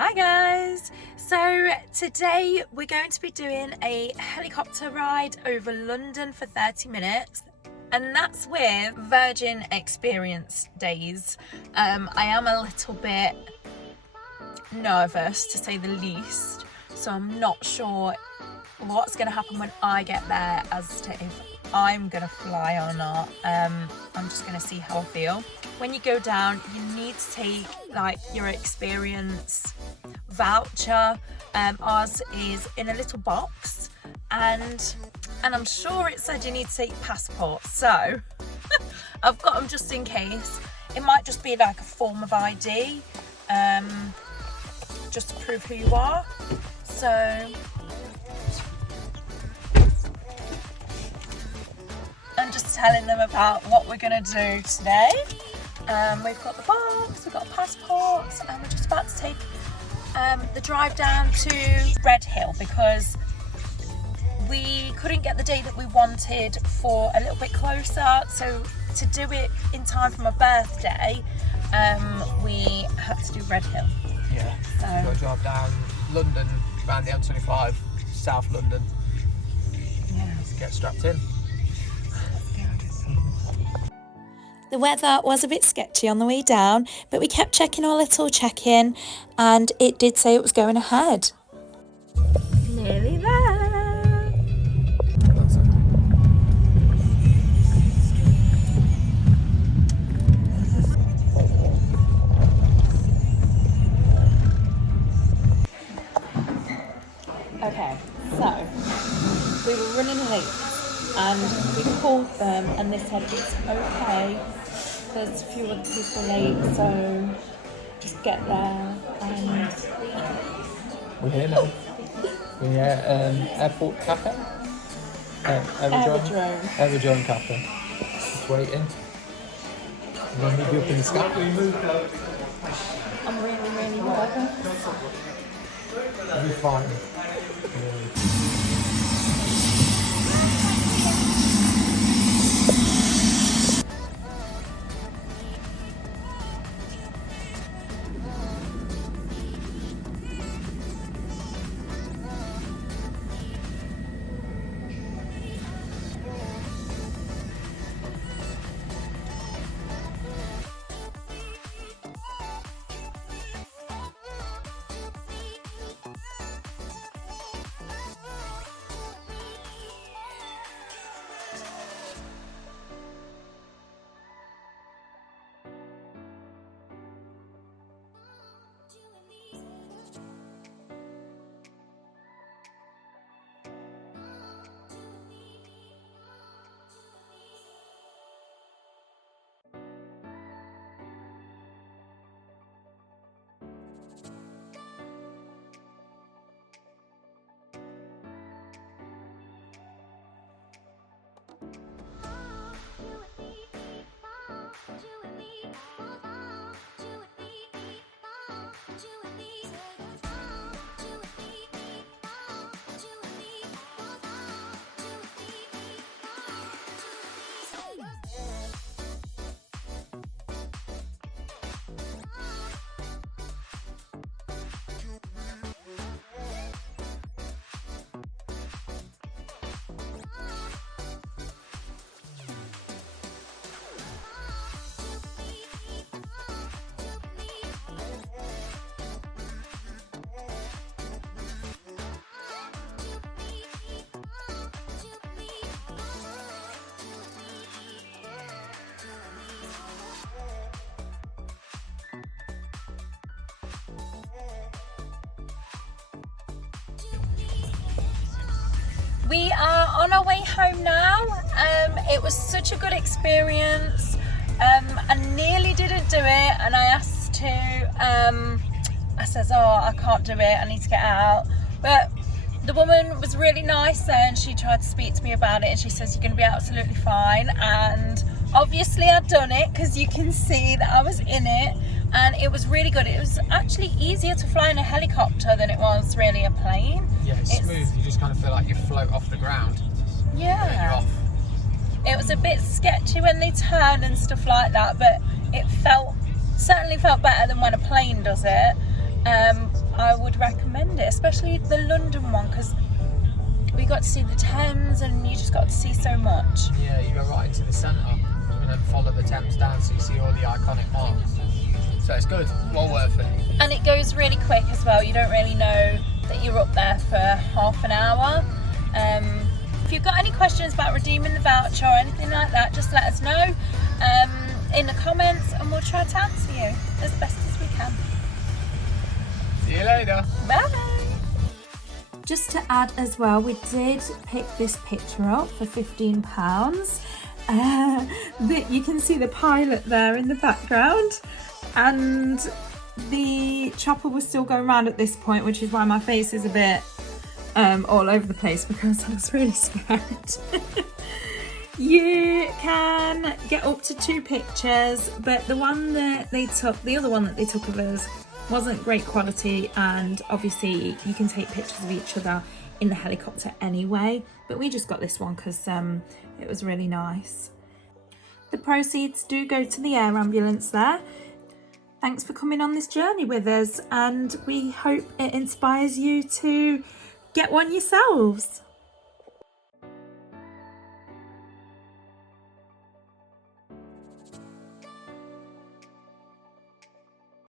Hi guys! So today we're going to be doing a helicopter ride over London for 30 minutes and that's with Virgin Experience days. I am a little bit nervous to say the least, so I'm not sure what's going to happen when I get there as to if I'm going to fly or not. I'm just going to see how I feel. When you go down, you need to take like your experience voucher. Ours is in a little box and I'm sure it said you need to take passports, so I've got them just in case. It might just be like a form of ID, just to prove who you are. So I'm just telling them about what we're going to do today. We've got the box, we've got passports, and we're just about to take the drive down to Red Hill because we couldn't get the day that we wanted for a little bit closer. So to do it in time for my birthday, we had to do Red Hill. Yeah, so we've got to drive down London, around the M25, South London. Yeah. Let's get strapped in. The weather was a bit sketchy on the way down, but we kept checking our little check-in and it did say it was going ahead. Nearly there. Okay, so we were running late and we called them and they said it's okay, there's a few other people late, so just get there. And We're here now. We're at Airport Cafe. Aerodrome Cafe. Just waiting. And then we'll be up in the sky. I'm really nervous. We'll be fine. We are on our way home now. It was such a good experience. I nearly didn't do it and I asked to, I says, oh, I can't do it, I need to get out. But the woman was really nice there and she tried to speak to me about it and she says, you're going to be absolutely fine. And obviously I'd done it because you can see that I was in it and it was really good. It was actually easier to fly in a helicopter than it was really a plane. Yeah, it's smooth. You just kind of feel like you float off the ground. Yeah. You're off. It was a bit sketchy when they turn and stuff like that, but it certainly felt better than when a plane does it. I would recommend it, especially the London one, because we got to see the Thames and you just got to see so much. Yeah, you go right into the centre and then follow the Thames down so you see all the iconic marks. So it's good, well worth it. And it goes really quick as well. You don't really know that you're up there for half an hour. If you've got any questions about redeeming the voucher or anything like that, just let us know in the comments and we'll try to answer you as best as we can. See you later. Bye. Just to add as well, we did pick this picture up for £15. But you can see the pilot there in the background, and the chopper was still going around at this point, which is why my face is a bit all over the place because I was really scared. You can get up to 2 pictures, but the one that they took, the other one that they took of us, wasn't great quality, and obviously you can take pictures of each other in the helicopter anyway, but we just got this one because it was really nice. The proceeds do go to the air ambulance there. Thanks for coming on this journey with us, and we hope it inspires you to get one yourselves.